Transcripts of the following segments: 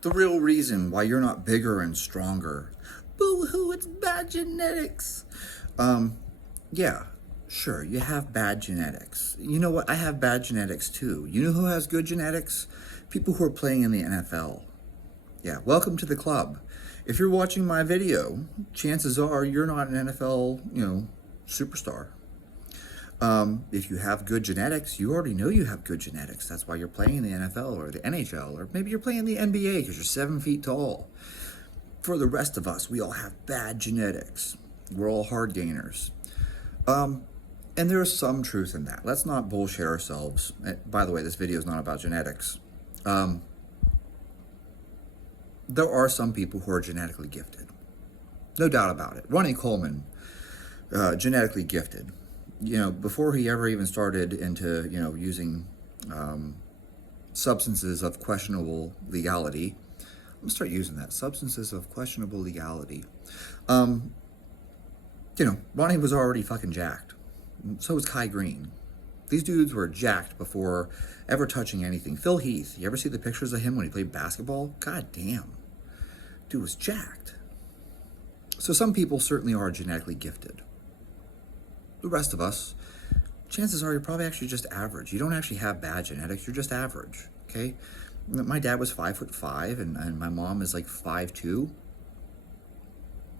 The real reason why you're not bigger and stronger. Boo-hoo, it's bad genetics. Yeah, sure, you have bad genetics. You know what? I have bad genetics too. You know who has good genetics? People who are playing in the NFL. Yeah, welcome to the club. If you're watching my video, chances are you're not an NFL, superstar. If you have good genetics, you already know you have good genetics. That's why you're playing in the NFL or the NHL, or maybe you're playing in the NBA because you're 7 feet tall. For the rest of us, we all have bad genetics. We're all hard gainers. And there's some truth in that. Let's not bullshit ourselves. By the way, this video is not about genetics. There are some people who are genetically gifted. No doubt about it. Ronnie Coleman, genetically gifted. Before he ever even started into, using substances of questionable legality. I'm going to start using that. Substances of questionable legality. Ronnie was already fucking jacked. So was Kai Green. These dudes were jacked before ever touching anything. Phil Heath, you ever see the pictures of him when he played basketball? God damn. Dude was jacked. So some people certainly are genetically gifted. The rest of us, chances are you're probably actually just average. You don't actually have bad genetics, you're just average, okay? My dad was 5'5", and my mom is like 5'2".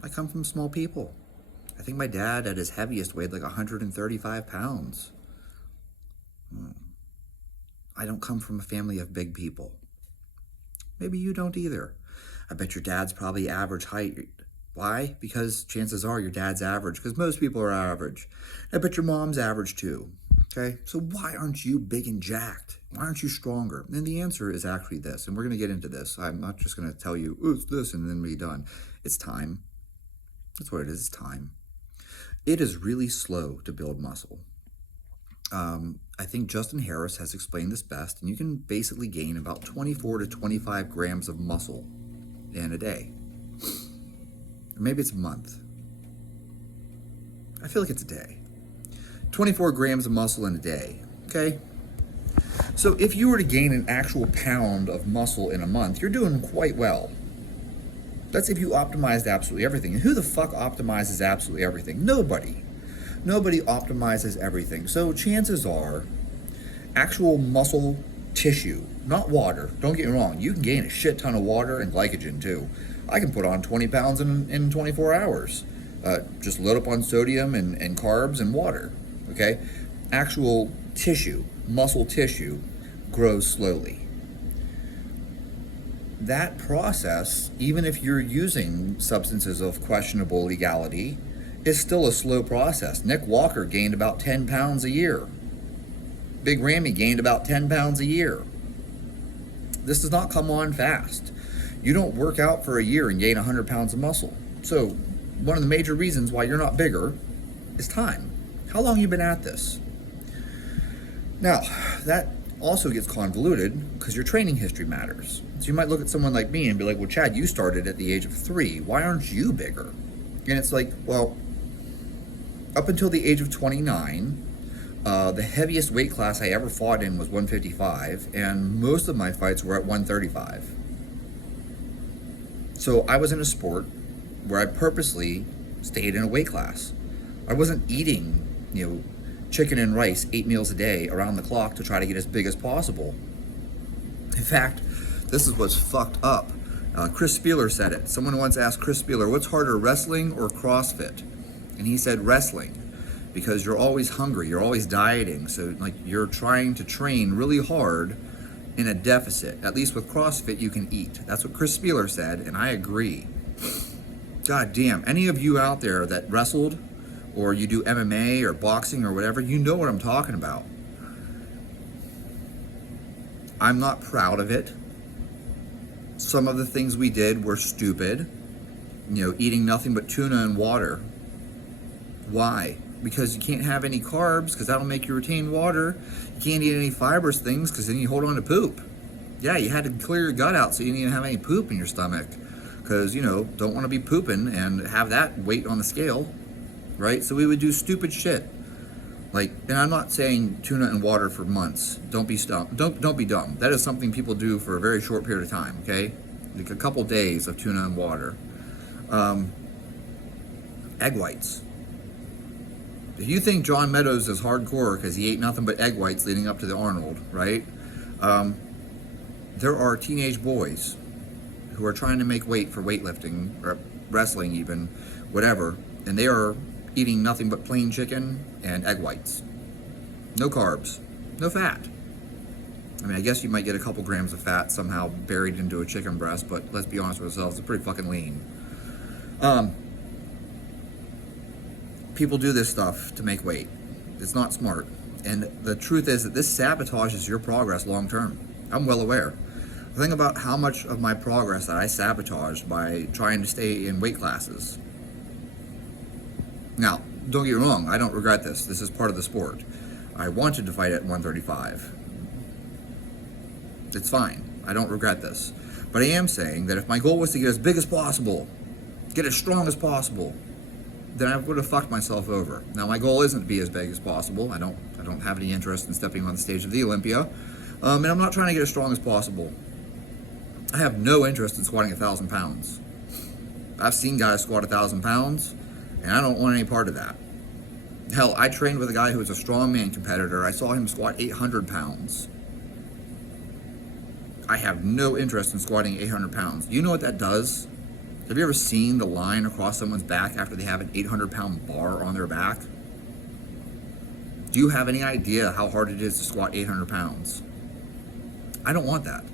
I come from small people. I think my dad at his heaviest weighed like 135 pounds. I don't come from a family of big people. Maybe you don't either. I bet your dad's probably average height. Why? Because chances are your dad's average, because most people are average. I bet your mom's average too, okay? So why aren't you big and jacked? Why aren't you stronger? And the answer is actually this, and we're going to get into this. I'm not just going to tell you, oh, it's this, and then be done. It's time. That's what it is, it's time. It is really slow to build muscle. I think Justin Harris has explained this best, and you can basically gain about 24 to 25 grams of muscle in a day. Or maybe it's a month. I feel like it's a day. 24 grams of muscle in a day, okay? So if you were to gain an actual pound of muscle in a month, you're doing quite well. That's if you optimized absolutely everything. And who the fuck optimizes absolutely everything? Nobody. Nobody optimizes everything. So chances are, actual muscle tissue, not water. Don't get me wrong. You can gain a shit ton of water and glycogen too. I can put on 20 pounds in 24 hours. Just load up on sodium and carbs and water, okay? Actual tissue, muscle tissue, grows slowly. That process, even if you're using substances of questionable legality, is still a slow process. Nick Walker gained about 10 pounds a year. Big Ramy gained about 10 pounds a year. This does not come on fast. You don't work out for a year and gain 100 pounds of muscle. So one of the major reasons why you're not bigger is time. How long have you been at this? Now, that also gets convoluted because your training history matters. So you might look at someone like me and be like, well, Chad, you started at the age of 3. Why aren't you bigger? And it's like, well, up until the age of 29, the heaviest weight class I ever fought in was 155, and most of my fights were at 135. So I was in a sport where I purposely stayed in a weight class. I wasn't eating, chicken and rice 8 meals a day around the clock to try to get as big as possible. In fact, this is what's fucked up. Chris Spieler said it. Someone once asked Chris Spieler, what's harder, wrestling or CrossFit? And he said wrestling, because you're always hungry, you're always dieting. So you're trying to train really hard in a deficit. At least with CrossFit, you can eat. That's what Chris Spieler said, and I agree. God damn, any of you out there that wrestled, or you do MMA or boxing or whatever, you know what I'm talking about. I'm not proud of it. Some of the things we did were stupid. Eating nothing but tuna and water. Why? Because you can't have any carbs, because that'll make you retain water. You can't eat any fibrous things, because then you hold on to poop. Yeah, you had to clear your gut out so you didn't have any poop in your stomach, because, don't want to be pooping and have that weight on the scale, right? So we would do stupid shit. And I'm not saying tuna and water for months. Don't be dumb. Don't be dumb. That is something people do for a very short period of time, okay? like a couple days of tuna and water. Egg whites. If you think John Meadows is hardcore because he ate nothing but egg whites leading up to the Arnold, right? There are teenage boys who are trying to make weight for weightlifting, or wrestling even, whatever, and they are eating nothing but plain chicken and egg whites. No carbs, no fat. I mean, I guess you might get a couple grams of fat somehow buried into a chicken breast, but let's be honest with ourselves, it's pretty fucking lean. People do this stuff to make weight. It's not smart. And the truth is that this sabotages your progress long term. I'm well aware. Think about how much of my progress that I sabotaged by trying to stay in weight classes. Now, don't get me wrong, I don't regret this. This is part of the sport. I wanted to fight at 135. It's fine. I don't regret this. But I am saying that if my goal was to get as big as possible, get as strong as possible, then I would have fucked myself over. Now, my goal isn't to be as big as possible. I don't have any interest in stepping on the stage of the Olympia. And I'm not trying to get as strong as possible. I have no interest in squatting 1,000 pounds. I've seen guys squat 1,000 pounds, and I don't want any part of that. Hell, I trained with a guy who was a strongman competitor. I saw him squat 800 pounds. I have no interest in squatting 800 pounds. Do you know what that does? Have you ever seen the line across someone's back after they have an 800-pound bar on their back? Do you have any idea how hard it is to squat 800 pounds? I don't want that.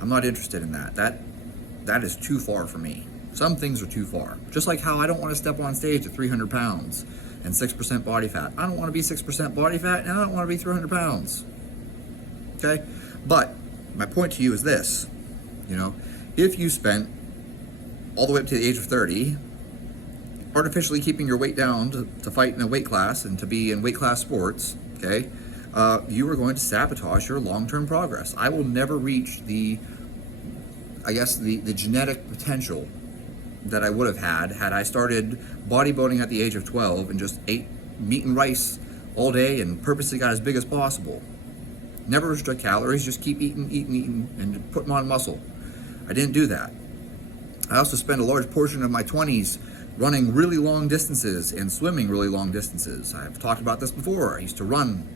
I'm not interested in that. That is too far for me. Some things are too far. Just like how I don't want to step on stage at 300 pounds and 6% body fat. I don't want to be 6% body fat, and I don't want to be 300 pounds. Okay? But my point to you is this. If you spent all the way up to the age of 30 artificially keeping your weight down to fight in a weight class and to be in weight class sports, okay, you are going to sabotage your long-term progress. I will never reach the genetic potential that I would have had I started bodybuilding at the age of 12 and just ate meat and rice all day and purposely got as big as possible. Never restrict calories, just keep eating, and put them on muscle. I didn't do that. I also spent a large portion of my 20s running really long distances and swimming really long distances. I've talked about this before. I used to run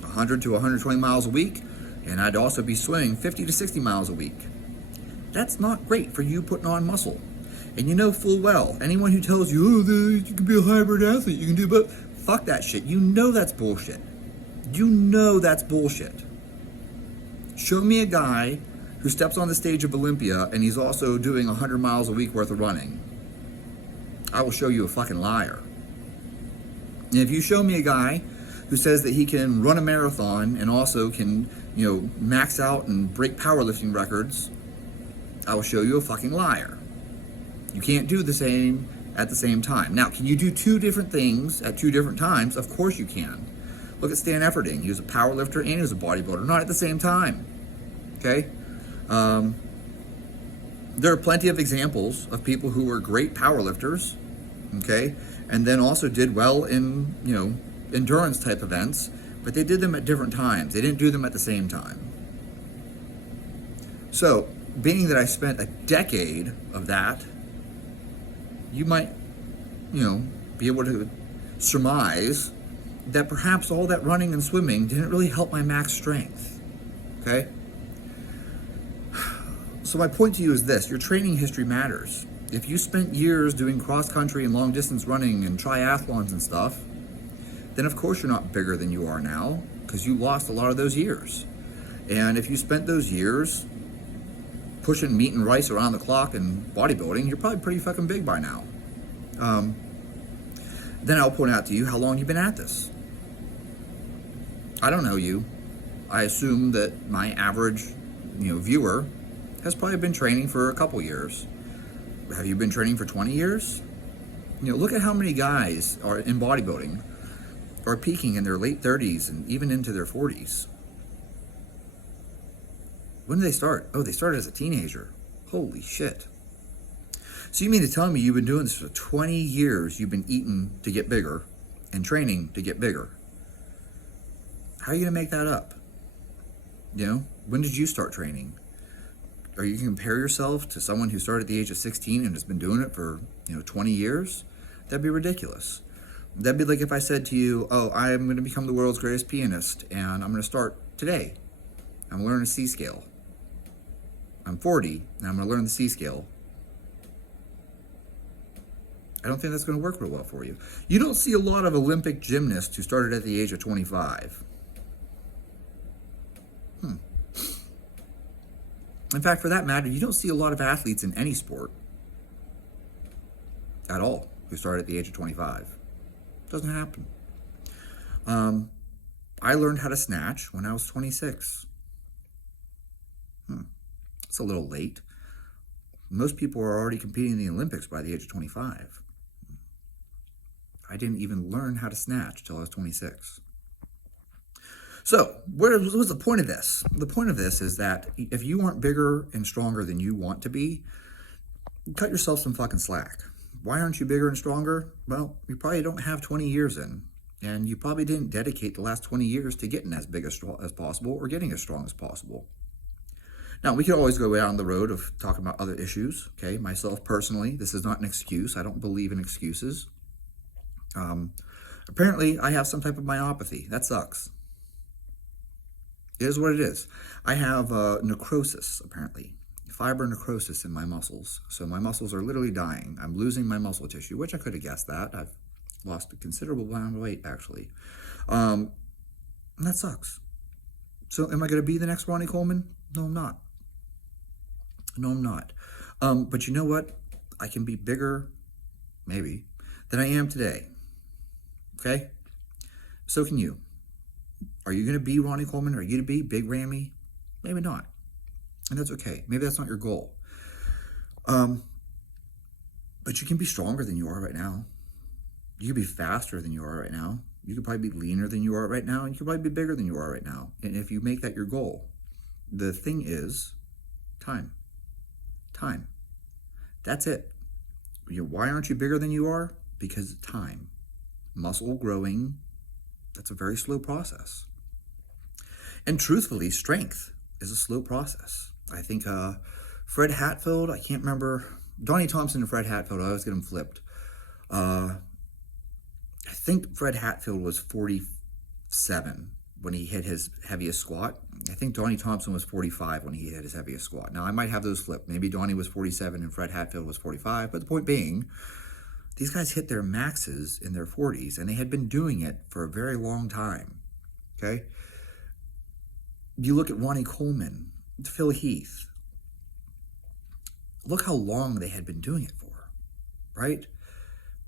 100 to 120 miles a week, and I'd also be swimming 50 to 60 miles a week. That's not great for you putting on muscle. And you know full well, anyone who tells you, you can be a hybrid athlete, you can do both, fuck that shit. You know that's bullshit. You know that's bullshit. Show me a guy who steps on the stage of Olympia and he's also doing 100 miles a week worth of running. I will show you a fucking liar. And if you show me a guy who says that he can run a marathon and also can, max out and break powerlifting records, I will show you a fucking liar. You can't do the same at the same time. Now, can you do two different things at two different times? Of course you can. Look at Stan Efferding. He was a powerlifter and he was a bodybuilder, not at the same time. Okay? There are plenty of examples of people who were great powerlifters, okay, and then also did well in, endurance type events, but they did them at different times. They didn't do them at the same time. So, being that I spent a decade of that, you might, be able to surmise that perhaps all that running and swimming didn't really help my max strength, okay? So my point to you is this: your training history matters. If you spent years doing cross-country and long-distance running and triathlons and stuff, then of course you're not bigger than you are now, because you lost a lot of those years. And if you spent those years pushing meat and rice around the clock and bodybuilding, you're probably pretty fucking big by now. Then I'll point out to you how long you've been at this. I don't know you. I assume that my average, viewer has probably been training for a couple years. Have you been training for 20 years? Look at how many guys are in bodybuilding are peaking in their late 30s and even into their 40s. When did they start? Oh, they started as a teenager. Holy shit. So you mean to tell me you've been doing this for 20 years, you've been eating to get bigger and training to get bigger? How are you going to make that up? When did you start training? or you can compare yourself to someone who started at the age of 16 and has been doing it for 20 years, that'd be ridiculous. That'd be like if I said to you, oh, I'm going to become the world's greatest pianist and I'm going to start today. I'm learning a C scale. I'm 40 and I'm going to learn the C scale. I don't think that's going to work real well for you. You don't see a lot of Olympic gymnasts who started at the age of 25. In fact, for that matter, you don't see a lot of athletes in any sport at all who started at the age of 25. It doesn't happen. I learned how to snatch when I was 26. It's a little late. Most people are already competing in the Olympics by the age of 25. I didn't even learn how to snatch till I was 26. So, what was the point of this? The point of this is that if you aren't bigger and stronger than you want to be, cut yourself some fucking slack. Why aren't you bigger and stronger? Well, you probably don't have 20 years in, and you probably didn't dedicate the last 20 years to getting as big as possible or getting as strong as possible. Now, we could always go down the road of talking about other issues, okay? Myself personally, this is not an excuse. I don't believe in excuses. Apparently, I have some type of myopathy. That sucks. It is what it is. I have necrosis, apparently. Fiber necrosis in my muscles. So my muscles are literally dying. I'm losing my muscle tissue, which I could have guessed that. I've lost a considerable amount of weight, actually. And that sucks. So am I going to be the next Ronnie Coleman? No, I'm not. No, I'm not. But you know what? I can be bigger, maybe, than I am today. Okay? So can you. Are you going to be Ronnie Coleman? Are you going to be Big Ramy? Maybe not. And that's okay. Maybe that's not your goal. But you can be stronger than you are right now. You can be faster than you are right now. You could probably be leaner than you are right now. And you could probably be bigger than you are right now. And if you make that your goal, the thing is time. Time. That's it. Why aren't you bigger than you are? Because of time. Muscle growing, that's a very slow process. And truthfully, strength is a slow process. I think Fred Hatfield, I can't remember, Donnie Thompson and Fred Hatfield, I always get them flipped. I think Fred Hatfield was 47 when he hit his heaviest squat. I think Donnie Thompson was 45 when he hit his heaviest squat. Now, I might have those flipped. Maybe Donnie was 47 and Fred Hatfield was 45, but the point being, these guys hit their maxes in their 40s, and they had been doing it for a very long time, okay? You look at Ronnie Coleman, Phil Heath. Look how long they had been doing it for, right?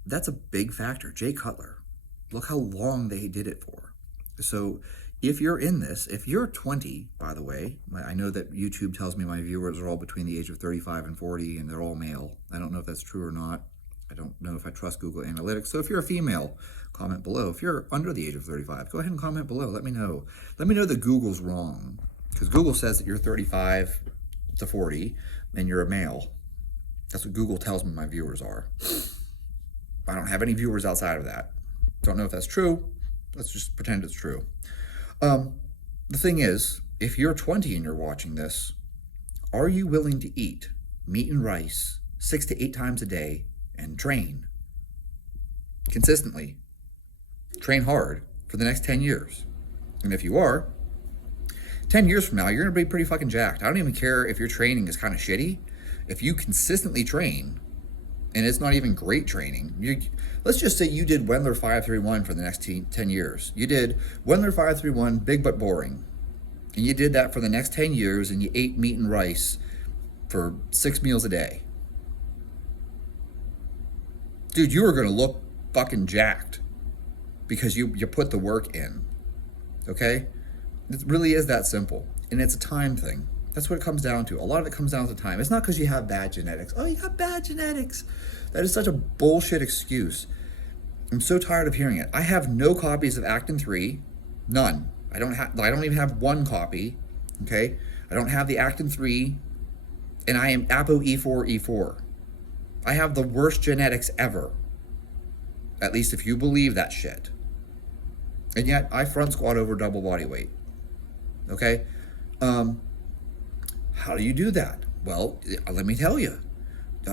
That's a big factor. Jay Cutler, look how long they did it for. So if you're in this, if you're 20, by the way, I know that YouTube tells me my viewers are all between the age of 35 and 40, and they're all male. I don't know if that's true or not. I don't know if I trust Google Analytics. So if you're a female, comment below. If you're under the age of 35, go ahead and comment below. Let me know. Let me know that Google's wrong. Because Google says that you're 35 to 40 and you're a male. That's what Google tells me my viewers are. I don't have any viewers outside of that. Don't know if that's true. Let's just pretend it's true. The thing is, if you're 20 and you're watching this, are you willing to eat meat and rice 6 to 8 times a day and train consistently, train hard for the next 10 years? And if you are, 10 years from now, you're going to be pretty fucking jacked. I don't even care if your training is kind of shitty. If you consistently train, and it's not even great training, let's just say you did Wendler 531 for the next 10 years. You did Wendler 531, big but boring. And you did that for the next 10 years, and you ate meat and rice for 6 meals a day. Dude, you are going to look fucking jacked because you put the work in, okay? It really is that simple, and it's a time thing. That's what it comes down to. A lot of it comes down to time. It's not because you have bad genetics. Oh, you got bad genetics. That is such a bullshit excuse. I'm so tired of hearing it. I have no copies of Actin 3, none. I don't even have one copy, okay? I don't have the Actin 3, and I am ApoE4E4. I have the worst genetics ever. At least if you believe that shit. And yet, I front squat over double body weight. Okay? How do you do that? Well, let me tell you,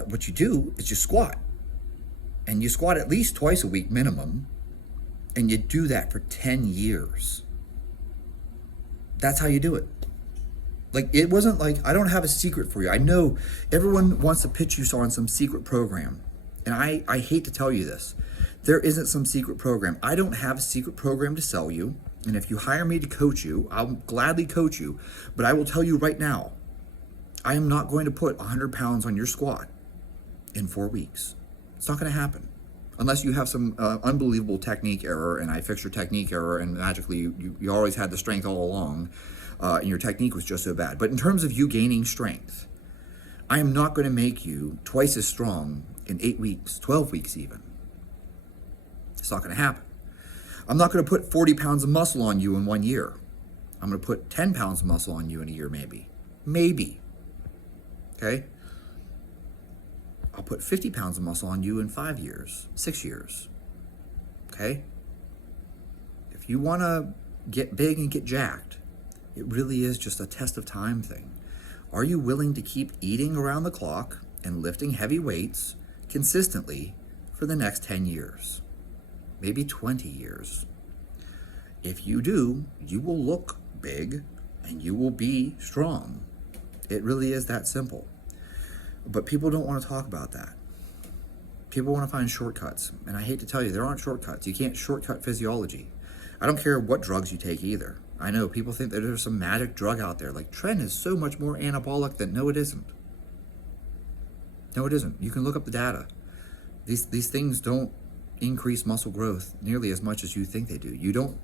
what you do is you squat, and you squat at least twice a week minimum, and you do that for 10 years. That's how you do it. Like, it wasn't like, I don't have a secret for you. I know everyone wants to pitch you on some secret program. And I hate to tell you this. There isn't some secret program. I don't have a secret program to sell you. And if you hire me to coach you, I'll gladly coach you. But I will tell you right now, I am not going to put 100 pounds on your squat in 4 weeks. It's not going to happen. Unless you have some unbelievable technique error, and I fix your technique error, and magically you always had the strength all along, and your technique was just so bad. But in terms of you gaining strength, I am not going to make you twice as strong in 8 weeks, 12 weeks even. It's not going to happen. I'm not going to put 40 pounds of muscle on you in 1 year. I'm going to put 10 pounds of muscle on you in a year, maybe. Maybe. Okay? I'll put 50 pounds of muscle on you in 5 years, 6 years. Okay? If you want to get big and get jacked, it really is just a test of time thing. Are you willing to keep eating around the clock and lifting heavy weights consistently for the next 10 years? Maybe 20 years. If you do, you will look big and you will be strong. It really is that simple. But people don't want to talk about that. People want to find shortcuts. And I hate to tell you, there aren't shortcuts. You can't shortcut physiology. I don't care what drugs you take either. I know people think that there's some magic drug out there. Like Tren is so much more anabolic than, no, it isn't. No, it isn't. You can look up the data. These things don't increase muscle growth nearly as much as you think they do. You don't,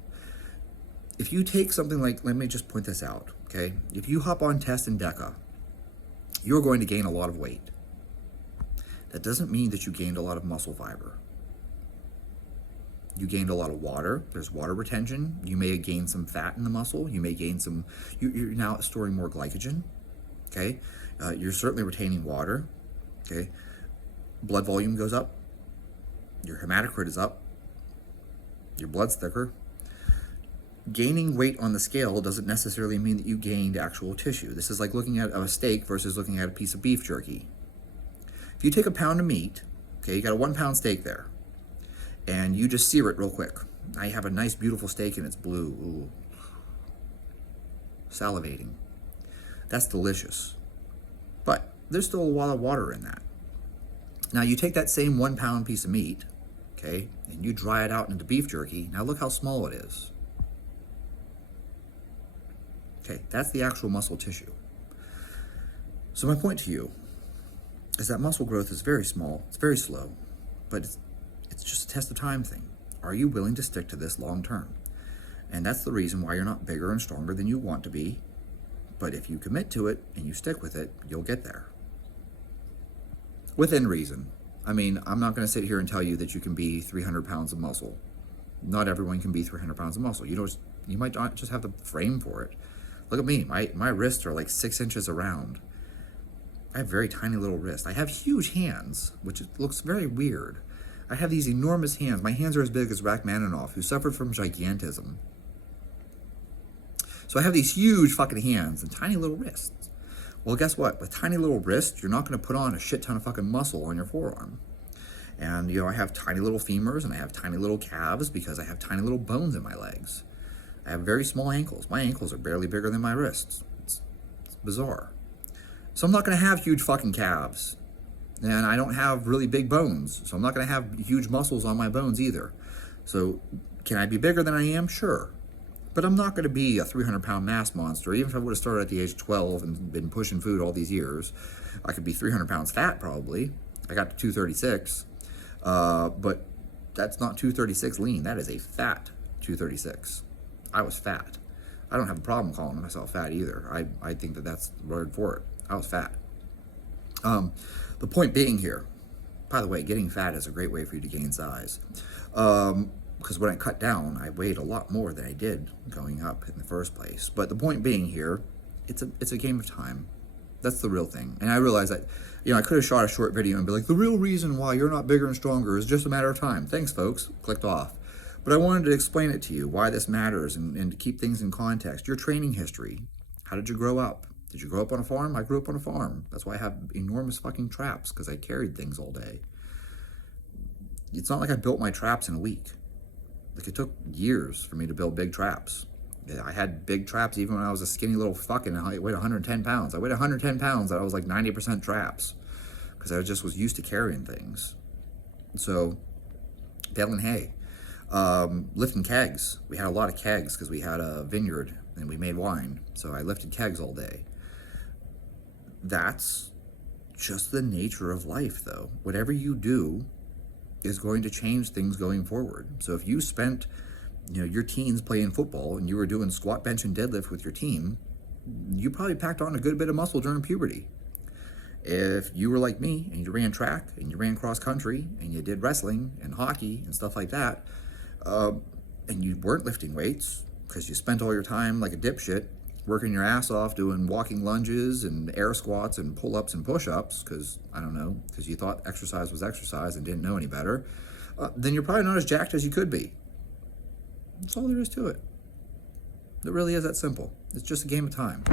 if you take something like, let me just point this out, okay? If you hop on Test and DECA, you're going to gain a lot of weight. That doesn't mean that you gained a lot of muscle fiber. You gained a lot of water. There's water retention. You may gain some fat in the muscle. You may gain some, you're now storing more glycogen, okay? You're certainly retaining water, okay? Blood volume goes up. Your hematocrit is up. Your blood's thicker. Gaining weight on the scale doesn't necessarily mean that you gained actual tissue. This is like looking at a steak versus looking at a piece of beef jerky. If you take a pound of meat, okay, you got a 1 pound steak there, and you just sear it real quick. Now you have a nice, beautiful steak and it's blue. Ooh. Salivating. That's delicious. But there's still a lot of water in that. Now you take that same 1 pound piece of meat, okay, and you dry it out into beef jerky. Now look how small it is. Okay, that's the actual muscle tissue. So my point to you is that muscle growth is very small, it's very slow, but it's just a test of time thing. Are you willing to stick to this long term? And that's the reason why you're not bigger and stronger than you want to be. But if you commit to it and you stick with it, you'll get there. Within reason. I mean, I'm not going to sit here and tell you that you can be 300 pounds of muscle. Not everyone can be 300 pounds of muscle. You might not just have the frame for it. Look at me. My wrists are like 6 inches around. I have very tiny little wrists. I have huge hands, which looks very weird. I have these enormous hands. My hands are as big as Rachmaninoff, who suffered from gigantism. So I have these huge fucking hands and tiny little wrists. Well, guess what? With tiny little wrists, you're not going to put on a shit ton of fucking muscle on your forearm. And, I have tiny little femurs and I have tiny little calves because I have tiny little bones in my legs. I have very small ankles. My ankles are barely bigger than my wrists. It's bizarre. So I'm not going to have huge fucking calves. And I don't have really big bones. So I'm not going to have huge muscles on my bones either. So can I be bigger than I am? Sure. But I'm not going to be a 300-pound mass monster. Even if I would have started at the age of 12 and been pushing food all these years, I could be 300 pounds fat probably. I got to 236. But that's not 236 lean. That is a fat 236. I was fat. I don't have a problem calling myself fat either. I think that that's the word for it. I was fat. The point being here, by the way, getting fat is a great way for you to gain size. Because when I cut down, I weighed a lot more than I did going up in the first place. But the point being here, it's a game of time. That's the real thing. And I realize that, I could have shot a short video and be like, the real reason why you're not bigger and stronger is just a matter of time. Thanks, folks. Clicked off. But I wanted to explain it to you, why this matters, and to keep things in context. Your training history. How did you grow up? Did you grow up on a farm? I grew up on a farm. That's why I have enormous fucking traps, because I carried things all day. It's not like I built my traps in a week. Like, it took years for me to build big traps. I had big traps even when I was a skinny little fucking, I weighed 110 pounds. I weighed 110 pounds and I was like 90% traps, because I just was used to carrying things. So, baling hay, lifting kegs. We had a lot of kegs because we had a vineyard and we made wine. So I lifted kegs all day. That's just the nature of life, though. Whatever you do is going to change things going forward. So if you spent, your teens playing football and you were doing squat, bench, and deadlift with your team, you probably packed on a good bit of muscle during puberty. If you were like me and you ran track and you ran cross country and you did wrestling and hockey and stuff like that, and you weren't lifting weights because you spent all your time like a dipshit working your ass off doing walking lunges and air squats and pull-ups and push-ups because you thought exercise was exercise and didn't know any better, then you're probably not as jacked as you could be. That's all there is to it. It really is that simple. It's just a game of time.